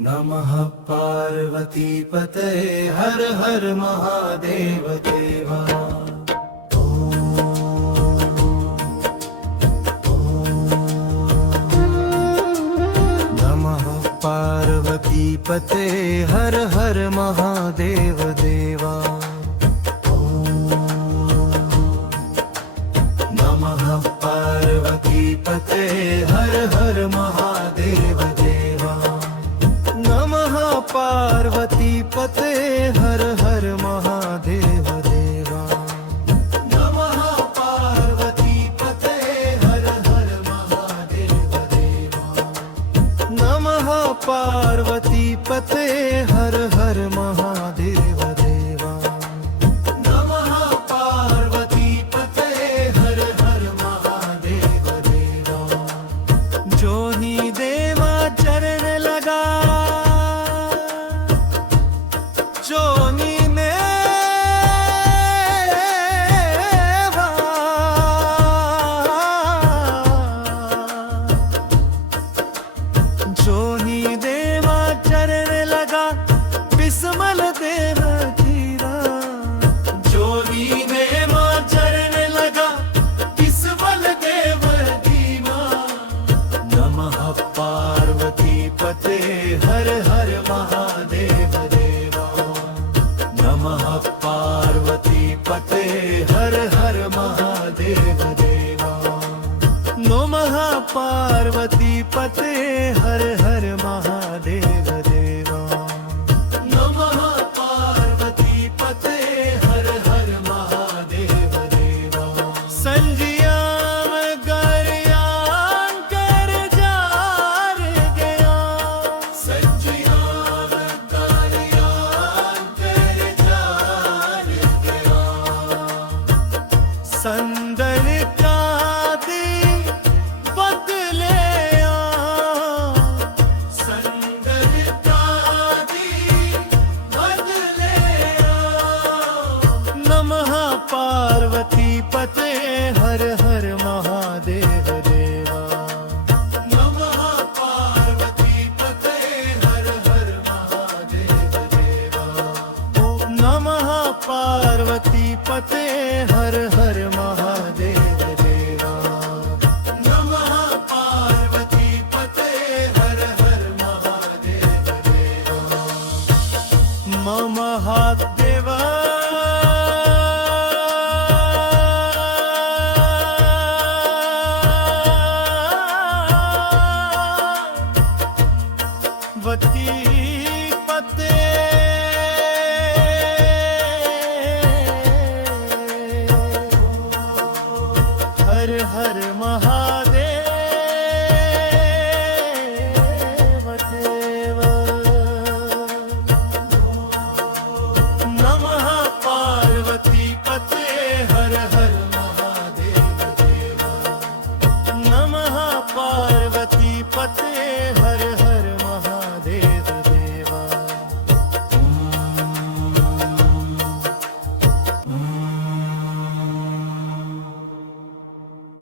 नमः पार्वती पतये हर हर महादेव देवा। नमः पार्वती पतये हर हर महादेव देवा। नमः पार्वती पतये हर हर महादेव देवा। नमः पार्वती पतये हर हर महादेव देवा। नमः पार्वती पतये हर हर महादेव देवा। नमः पार्वती पतये हर हर महादेव देवा। नमः पार्वती पतये हर हर महादेव देवा। जो ही देवा चरण लगा, जोनी देवा, जोनी देवा चरण लगा, बिस्मल देव धीरा। जोनी देवा चरण लगा, बिस्मल देव धीरा। नमः पार्वती पतये हर हर महादेव देवा। नमः पार्वती पतये हर हर महादेव देवा। नमः पार्वती पतये हर हर महादेव देवा। नमः पार्वती पतये हर हर महादेव देवा। संजियाम गरियान कर जार गया। संजियाम गरियान कर जार गया। संदन का दी बदले आ। संदन का दी बदले आ। नमः पार्वती पतये हर